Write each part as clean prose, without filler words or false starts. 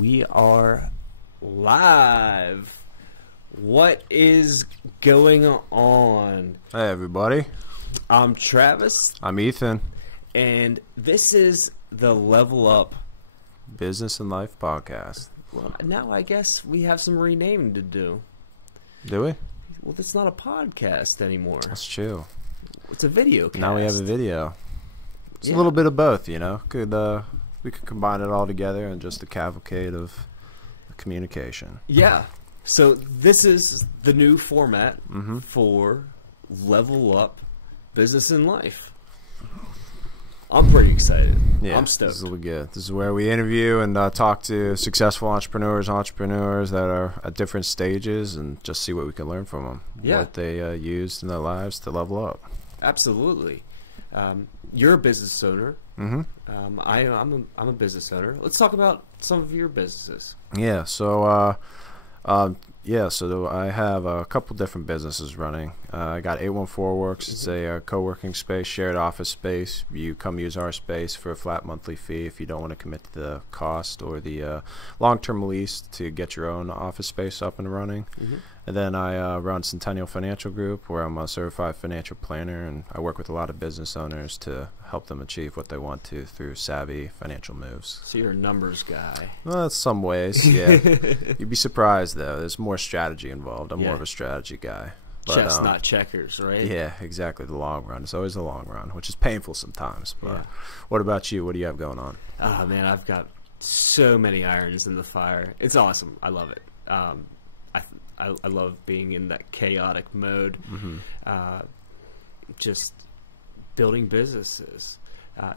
We are live. What is going on? Hey, everybody. I'm Travis. I'm Ethan. And this is the Level Up Business and Life Podcast. Well, now I guess we have some renaming to do. Do we? Well, it's not a podcast anymore. That's true. It's a video cast. Now we have a video. It's a little bit of both, you know. We could combine it all together in just a cavalcade of communication. Yeah. So this is the new format for Level Up Business and Life. I'm pretty excited. Yeah, I'm stoked. This will be good. This is where we interview and talk to successful entrepreneurs that are at different stages, and just see what we can learn from them. Yeah. What they used in their lives to level up. Absolutely. You're a business owner. Mm-hmm. I'm a business owner. Let's talk about some of your businesses. Yeah. So I have a couple different businesses running. I got 814 Works. It's a co-working space, shared office space. You come use our space for a flat monthly fee if you don't want to commit to the cost or the long-term lease to get your own office space up and running. Mm-hmm. And then I run Centennial Financial Group, where I'm a certified financial planner, and I work with a lot of business owners to help them achieve what they want to through savvy financial moves. So you're a numbers guy. Well, in some ways, yeah. You'd be surprised, though. There's more strategy involved. I'm more of a strategy guy. But, chess, not checkers, right? Yeah, exactly. The long run. It's always the long run, which is painful sometimes. But What about you? What do you have going on? Oh, man, I've got so many irons in the fire. It's awesome. I love it. I love being in that chaotic mode. Mm-hmm. Just building businesses.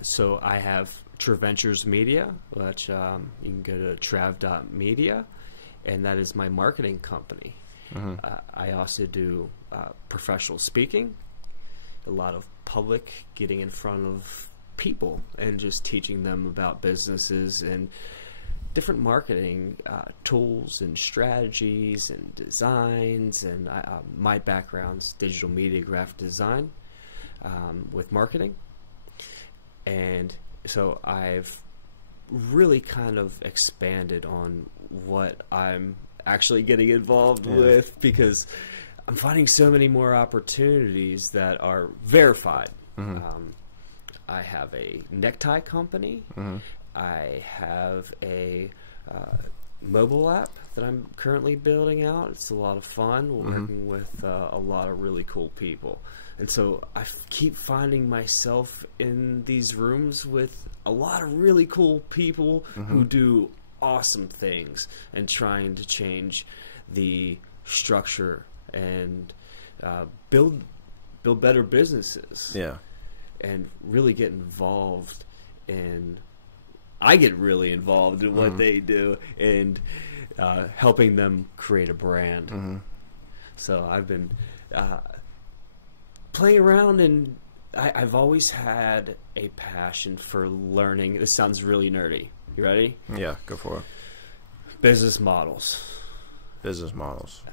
So I have TreVentures Media, which you can go to trav.media, and that is my marketing company. Mm-hmm. I also do professional speaking, a lot of public, getting in front of people and just teaching them about businesses and different marketing tools and strategies and designs. And my background's digital media, graphic design with marketing. And so I've really kind of expanded on what I'm actually getting involved with, because I'm finding so many more opportunities that are verified. Mm-hmm. I have a necktie company. Mm-hmm. I have a mobile app that I'm currently building out. It's a lot of fun working with a lot of really cool people. And so I keep finding myself in these rooms with a lot of really cool people who do awesome things and trying to change the structure and build better businesses. Yeah. And really get involved in... I get really involved in what they do and helping them create a brand. Mm-hmm. So I've been playing around, and I've always had a passion for learning. This sounds really nerdy. You ready? Yeah, go for it. Business models. Business models.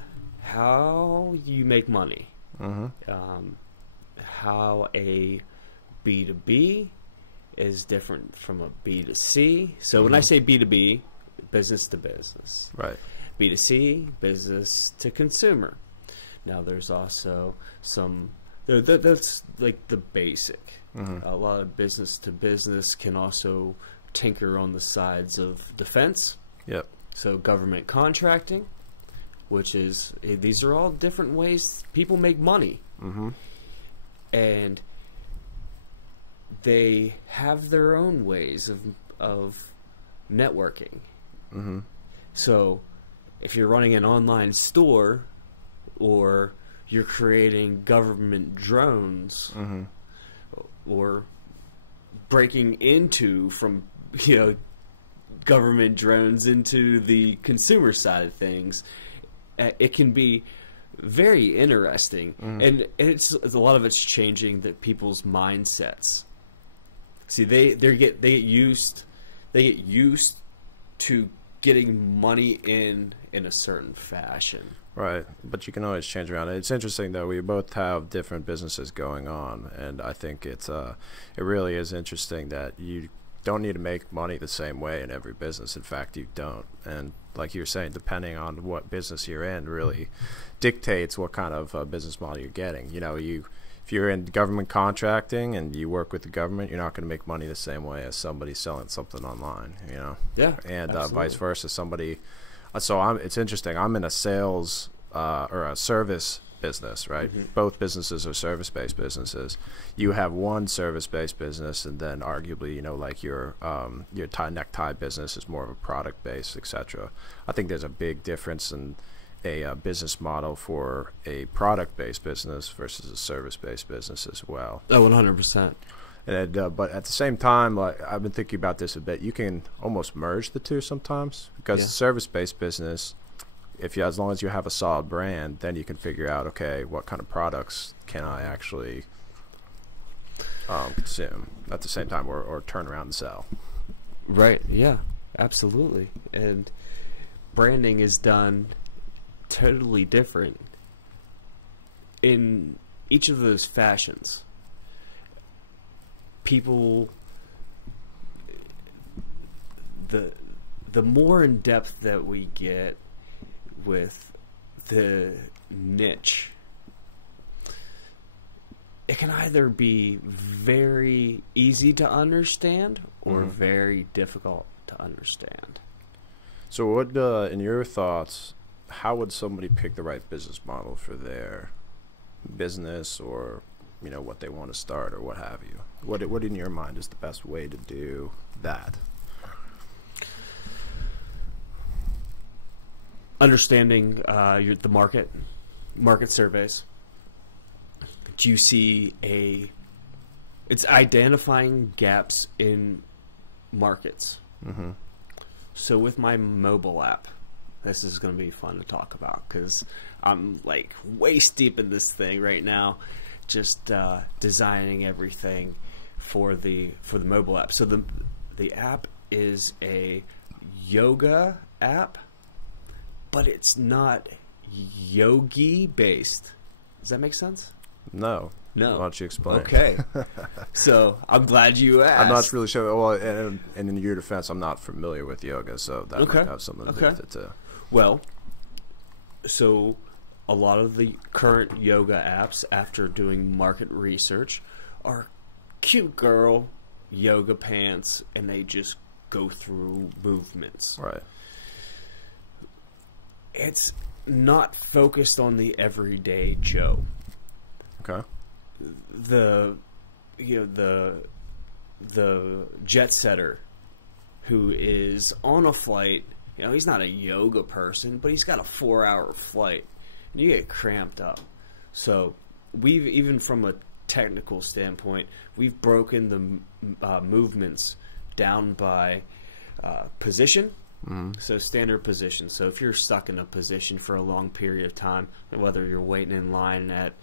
How you make money. Mm-hmm. How a B2B is different from a B2C. So when I say B2B, business to business. Right. B2C, business to consumer. Now there's also some... That's like the basic. Mm-hmm. A lot of business to business can also tinker on the sides of defense. Yep. So government contracting, which is... These are all different ways people make money. Mm-hmm. And they have their own ways of networking. Mm-hmm. So if you're running an online store, or you're creating government drones, or breaking into from government drones into the consumer side of things, it can be very interesting. And it's a lot of it's changing people's mindsets. See, they get used to getting money in a certain fashion. Right, but you can always change around. It's interesting, though. We both have different businesses going on, and I think it really is interesting that you don't need to make money the same way in every business. In fact, you don't. And like you were saying, depending on what business you're in really dictates what kind of business model you're getting. You know, if you're in government contracting and you work with the government, you're not going to make money the same way as somebody selling something online, you know? Yeah. And vice versa. It's interesting. I'm in a sales or a service business, right? Mm-hmm. Both businesses are service-based businesses. You have one service-based business, and then arguably, you know, like your necktie business is more of a product-based, etc. I think there's a big difference in a business model for a product-based business versus a service-based business as well. Oh, 100%. And but at the same time, like I've been thinking about this a bit, you can almost merge the two sometimes, because the service-based business, as long as you have a solid brand, then you can figure out, okay, what kind of products can I actually consume at the same time, or turn around and sell. Right. Yeah. Absolutely. And branding is done totally different in each of those fashions. People, the more in depth that we get with the niche, it can either be very easy to understand or very difficult to understand. So what, in your thoughts, how would somebody pick the right business model for their business, or, you know, what they want to start, or what have you? What in your mind is the best way to do that? Understanding the market surveys. Do you see it's identifying gaps in markets. Mm-hmm. So with my mobile app, this is going to be fun to talk about, because I'm like waist deep in this thing right now, just designing everything for the mobile app. So the app is a yoga app, but it's not yogi based. Does that make sense? No. Why don't you explain? Okay. So I'm glad you asked. I'm not really sure. Well, and in your defense, I'm not familiar with yoga, so that might have something to do with it too. Well, so a lot of the current yoga apps, after doing market research, are cute girl yoga pants, and they just go through movements. Right. It's not focused on the everyday Joe. Okay. The jet setter who is on a flight, you know, he's not a yoga person, but he's got a 4-hour flight, and you get cramped up. So we've, even from a technical standpoint, we've broken the movements down by position. Mm-hmm. So standard position. So if you're stuck in a position for a long period of time, whether you're waiting in line at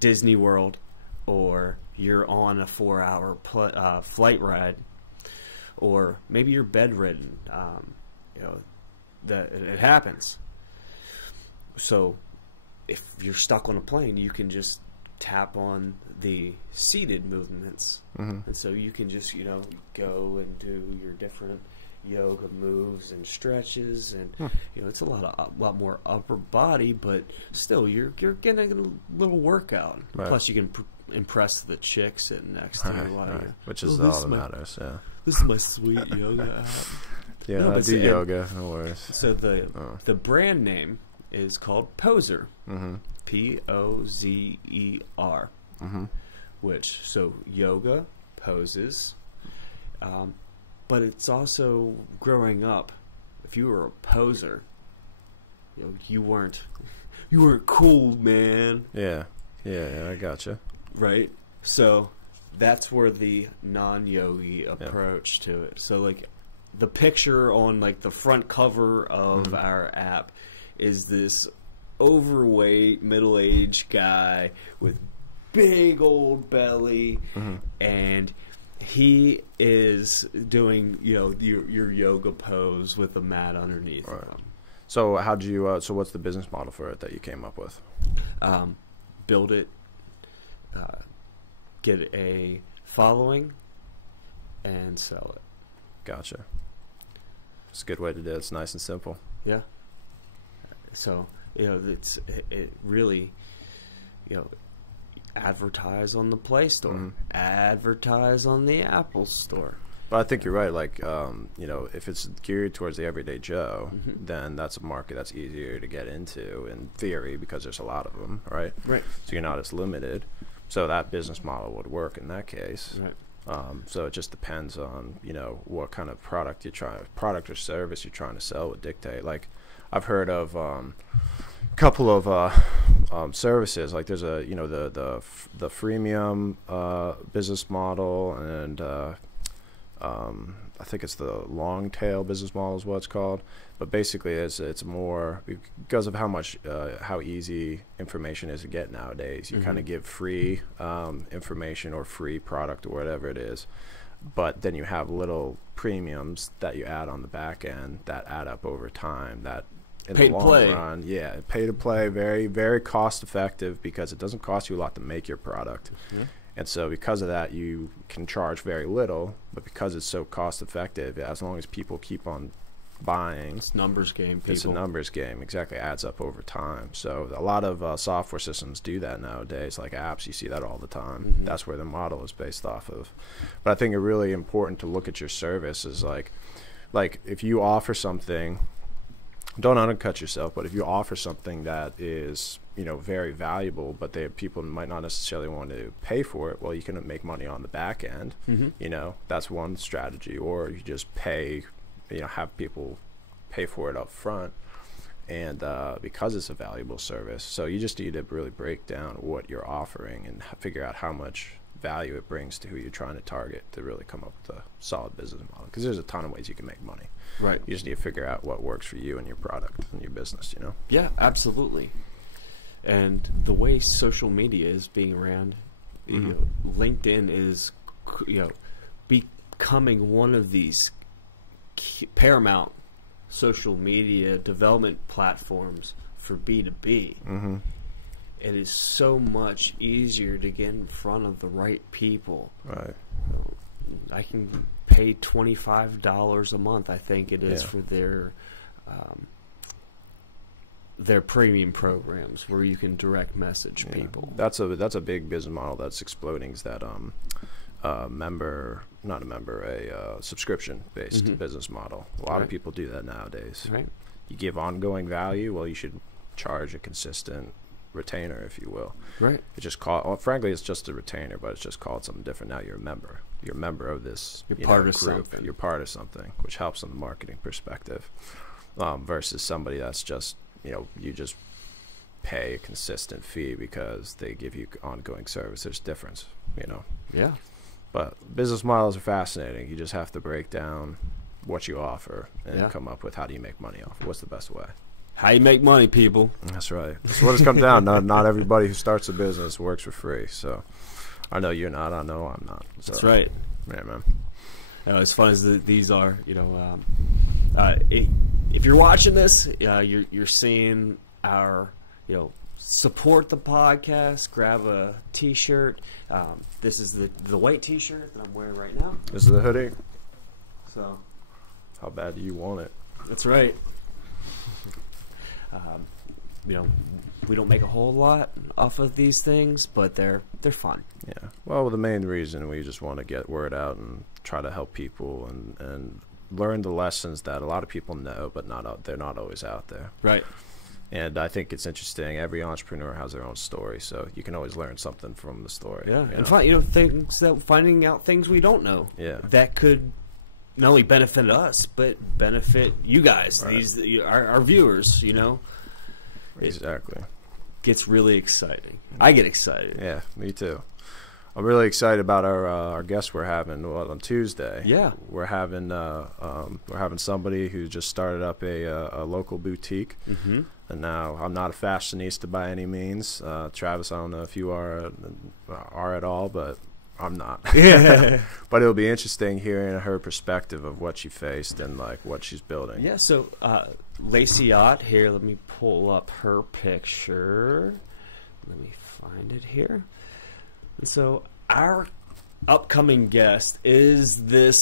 Disney World or you're on a 4-hour flight ride, or maybe you're bedridden, you know, that it happens. So if you're stuck on a plane, you can just tap on the seated movements, and so you can just, you know, go and do your different yoga moves and stretches, and you know, it's a lot more upper body, but still you're getting a little workout. Right. Plus you can impress the chick sitting next to you, which is all that matters. Yeah, this is my sweet yoga app. Yeah, no, I do yoga. No worries. So the brand name is called Poser. Pozer. Which, so yoga poses. But it's also, growing up, if you were a poser, you know, you weren't cool, man. Yeah, I gotcha. Right? So that's where the non-yogi approach to it. So like the picture on like the front cover of our app is this overweight, middle-aged guy with big old belly, and he is doing, you know, your yoga pose with a mat underneath. Right. So how'd you? So what's the business model for it that you came up with? Build it, get a following, and sell it. Gotcha. It's a good way to do it. It's nice and simple. Yeah. So, it really, advertise on the Play Store, advertise on the Apple Store. But I think you're right. Like, if it's geared towards the everyday Joe, then that's a market that's easier to get into in theory because there's a lot of them, right? Right. So you're not as limited. So that business model would work in that case. Right. So it just depends on, what kind of product or service you're trying to sell would dictate. Like, I've heard of a couple of services. Like, there's the freemium business model, and I think it's the long tail business model is what it's called. But basically, it's more because of how easy information is to get nowadays. You kind of give free information or free product or whatever it is, but then you have little premiums that you add on the back end that add up over time. That in the long run, pay to play, very very cost effective because it doesn't cost you a lot to make your product. And so because of that, you can charge very little, but because it's so cost effective, as long as people keep on buying, it's numbers game. It's a numbers game. Exactly, adds up over time. So a lot of software systems do that nowadays, like apps. You see that all the time. That's where the model is based off of. But I think it's really important to look at your service as like if you offer something, don't undercut yourself, but if you offer something that is very valuable, but people might not necessarily want to pay for it, well, you can make money on the back end. That's one strategy. Or you just pay, have people pay for it up front, and because it's a valuable service. So you just need to really break down what you're offering and figure out how much value it brings to who you're trying to target to really come up with a solid business model, because there's a ton of ways you can make money. Right. You just need to figure out what works for you and your product and your business. Yeah, absolutely. And the way social media is being ran, LinkedIn is becoming one of these paramount social media development platforms for B2B. It is so much easier to get in front of the right people. Right. I can pay $25 a month, I think it is, for their premium programs where you can direct message people. That's a big business model that's exploding. Is that subscription based business model. A lot of people do that nowadays. Right. You give ongoing value. Well, you should charge a consistent retainer, if you will. Right. It's just frankly, it's just a retainer, but it's just called something different. Now you're a member. You're a member of this part of group. something. You're part of something, which helps on the marketing perspective, versus somebody that's just you just pay a consistent fee because they give you ongoing service. There's a difference, Yeah. But business models are fascinating. You just have to break down what you offer and come up with how do you make money off it. What's the best way? How you make money, people. That's right. That's what it's come down. Not everybody who starts a business works for free. So I know you're not. I know I'm not. So, that's right. Yeah, man. As fun as these are, if you're watching this, you're seeing our, support the podcast. Grab a T-shirt. This is the white T-shirt that I'm wearing right now. This is the hoodie. So, how bad do you want it? That's right. We don't make a whole lot off of these things, but they're fun. Yeah. Well, the main reason we just want to get word out and try to help people and learn the lessons that a lot of people know, but they're not always out there. Right. And I think it's interesting. Every entrepreneur has their own story, so you can always learn something from the story. Yeah, and finding out things we don't know. Yeah. That could not only benefit us, but benefit you guys, right. our viewers. Exactly. It gets really exciting. I get excited. Yeah, me too. I'm really excited about our guest we're having on Tuesday. Yeah, we're having somebody who just started up a local boutique. And now I'm not a fashionista by any means. Travis, I don't know if you are at all, but I'm not. But it'll be interesting hearing her perspective of what she faced and like what she's building. Yeah. So Lacey Ott here. Let me pull up her picture. Let me find it here. And so our upcoming guest is this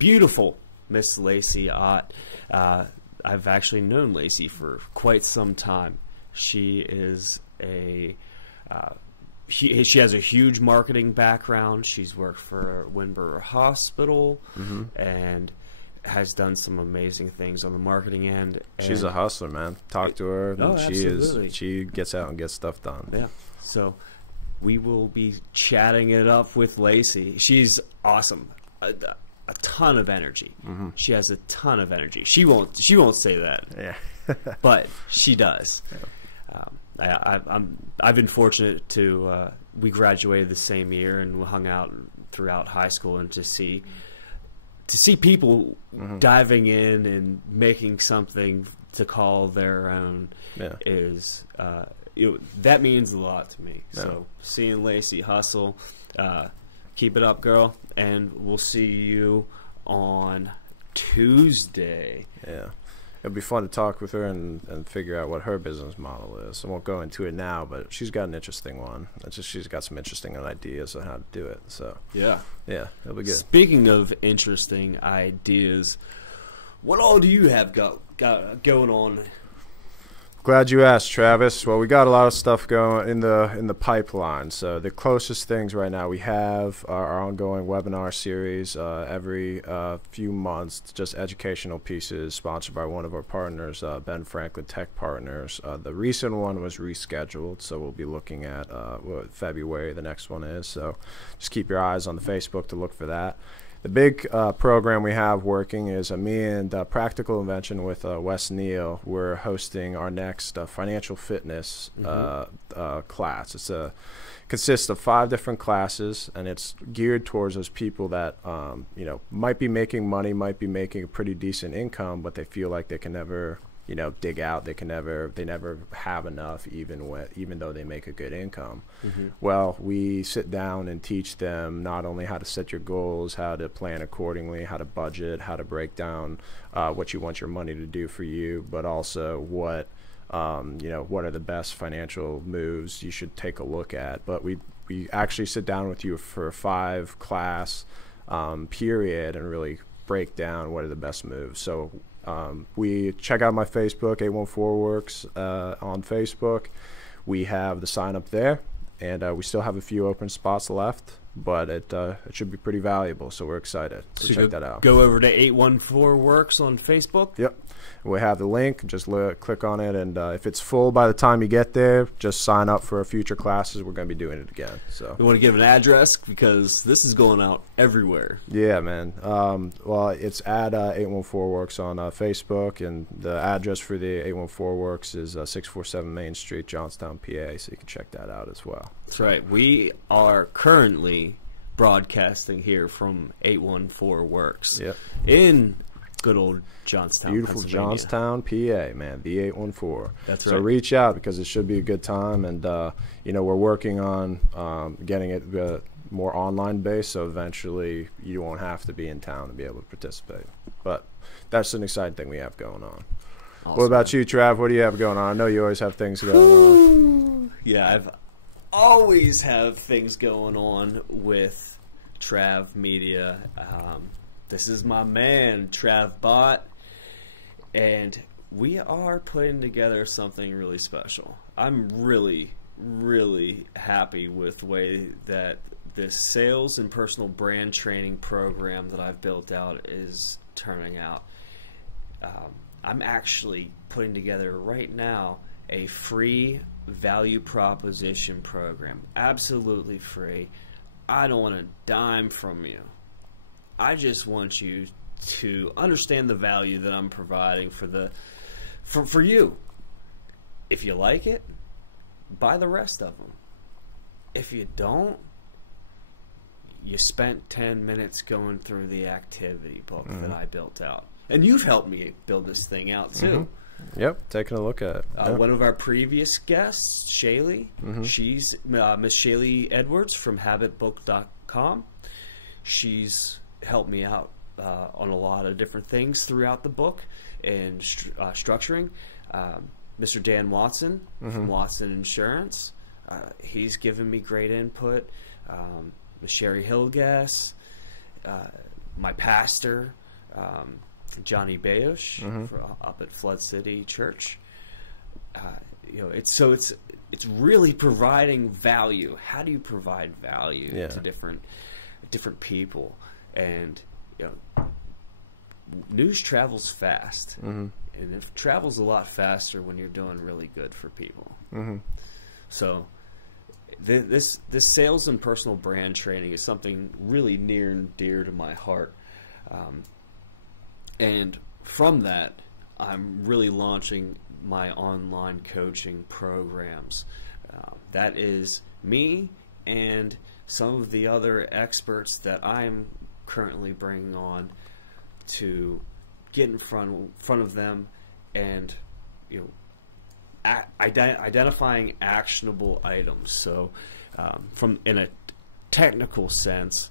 beautiful Miss Lacey Ott. I've actually known Lacey for quite some time. She is she has a huge marketing background. She's worked for Winborough Hospital and has done some amazing things on the marketing end. And she's a hustler, man. Talk to her. Oh, absolutely. She gets out and gets stuff done. Yeah. So we will be chatting it up with Lacey. She's awesome. A ton of energy. She has a ton of energy. She won't say that. Yeah. But she does. Yeah. I've been fortunate to we graduated the same year and we hung out throughout high school, and to see people diving in and making something to call their own is that means a lot to me. Yeah. So seeing Lacey hustle, keep it up, girl, and we'll see you on Tuesday. Yeah. It'll be fun to talk with her and figure out what her business model is. I won't go into it now, but she's got an interesting one. She's got some interesting ideas on how to do it. So yeah, it'll be good. Speaking of interesting ideas, what all do you have got going on? Glad you asked, Travis. Well, we got a lot of stuff going in the pipeline. So the closest things right now we have our ongoing webinar series every few months, just educational pieces sponsored by one of our partners, Ben Franklin Tech Partners. The recent one was rescheduled, so we'll be looking at what February the next one is. So just keep your eyes on the Facebook to look for that. The big program we have working is me and Practical Invention with Wes Neal. We're hosting our next financial fitness class. Consists of 5 different classes, and it's geared towards those people that might be making money, might be making a pretty decent income, but they feel like they can never dig out. They never have enough, even though they make a good income. Well, we sit down and teach them not only how to set your goals, how to plan accordingly, how to budget, how to break down what you want your money to do for you, but also what are the best financial moves you should take a look at. But we actually sit down with you for a 5-class period and really break down what are the best moves. So we check out my Facebook, 814 Works on Facebook. We have the sign up there, and we still have a few open spots left, but it should be pretty valuable, so we're excited. So check that out. Go over to 814 Works on Facebook. Yep. We have the link. Just click on it, and if it's full by the time you get there, just sign up for future classes. We're going to be doing it again. So you want to give an address, because this is going out everywhere. Yeah, man. Well, it's at 814 Works on Facebook, and the address for the 814 Works is 647 Main Street, Johnstown, PA, so you can check that out as well. That's right. We are currently broadcasting here from 814 Works in good old Johnstown, beautiful Johnstown, PA, man. The 814. That's right. So reach out, because it should be a good time, and we're working on getting it more online based, so eventually you won't have to be in town to be able to participate. But that's an exciting thing we have going on. Awesome. What about you, Trav? What do you have going on? I know you always have things going on. Yeah, I've always have things going on with Trav Media. This is my man, Trav Bot, and we are putting together something really special. I'm really, really happy with the way that this sales and personal brand training program that I've built out is turning out. I'm actually putting together right now a free value proposition program, absolutely free. I don't want a dime from you. I just want you to understand the value that I'm providing for you. If you like it, buy the rest of them. If you don't, you spent 10 minutes going through the activity book that I built out. And you've helped me build this thing out too. Yep, taking a look at it. One of our previous guests, Shaylee, she's Miss Shaylee Edwards from habitbook.com. She's helped me out on a lot of different things throughout the book and structuring. Mr. Dan Watson from Watson Insurance, he's given me great input. Miss Sherry Hillgas, my pastor, Johnny Bayosh, up at Flood City Church. It's really providing value. How do you provide value to different people? And news travels fast, and it travels a lot faster when you're doing really good for people. So this sales and personal brand training is something really near and dear to my heart, and from that, I'm really launching my online coaching programs. That is me and some of the other experts that I'm currently bringing on to get in front of them, and identifying actionable items. So, in a technical sense,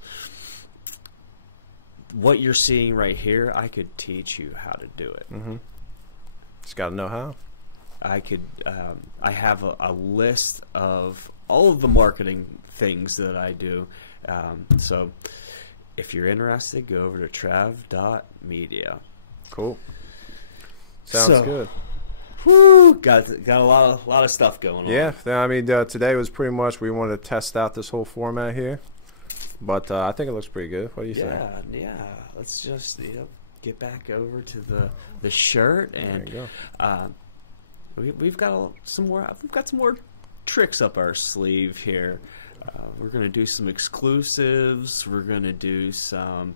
what you're seeing right here, I could teach you how to do it. Just got to know how. I have a list of all of the marketing things that I do. So if you're interested, go over to trav.media. Cool. Sounds good. Woo, got a lot of stuff going on. Yeah, I mean, today was pretty much, we wanted to test out this whole format here, but I think it looks pretty good. What do you think? Yeah. Let's just get back over to the shirt, and there you go. We've got some more tricks up our sleeve here. We're going to do some exclusives. We're going to do some,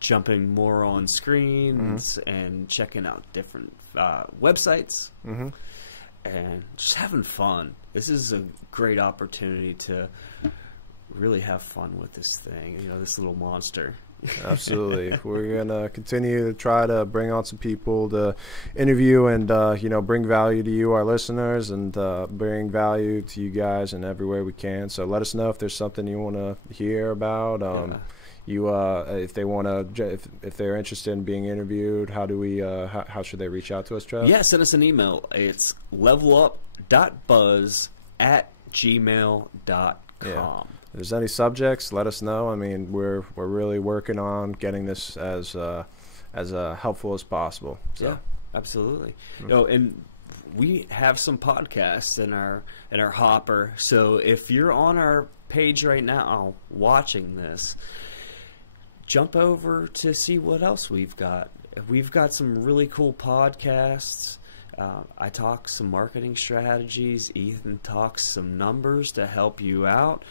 jumping more on screens and checking out different websites and just having fun. This is a great opportunity to really have fun with this thing, this little monster. Absolutely. We're going to continue to try to bring on some people to interview and, bring value to you, our listeners, and bring value to you guys in every way we can. So let us know if there's something you want to hear about. If they want to, if they're interested in being interviewed, how should they reach out to us, Trev? Yeah, send us an email. It's levelup.buzz@gmail.com. Yeah. If there's any subjects, let us know. I mean, we're really working on getting this as helpful as possible. So. Yeah, absolutely. And we have some podcasts in our hopper. So if you're on our page right now watching this, jump over to see what else we've got. We've got some really cool podcasts. I talk some marketing strategies. Ethan talks some numbers to help you out.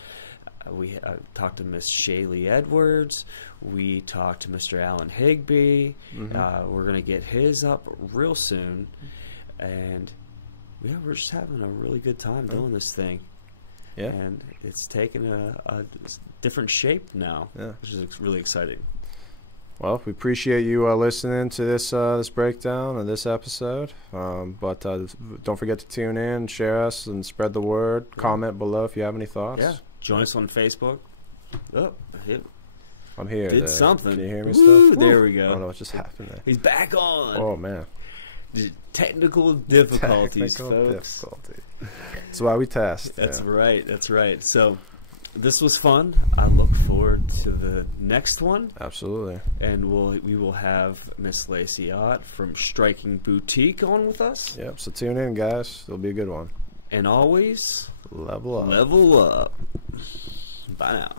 We talked to Miss Shaylee Edwards. We talked to Mr. Alan Higby. We're going to get his up real soon. And we're just having a really good time doing this thing. Yeah. And it's taken a different shape now, which is really exciting. Well, we appreciate you listening to this breakdown and this episode. But don't forget to tune in, share us, and spread the word. Yeah. Comment below if you have any thoughts. Yeah. Join us on Facebook. Oh, I'm here. Did something. Can you hear me still? There we go. I don't know what just happened there. He's back on. Oh, man. Technical difficulties, folks. That's why we test. That's right. That's right. So this was fun. I look forward to the next one. Absolutely. And we will have Miss Lacey Ott from Stryking Boutique on with us. Yep. So tune in, guys. It'll be a good one. And always level up. Level up. Bye now.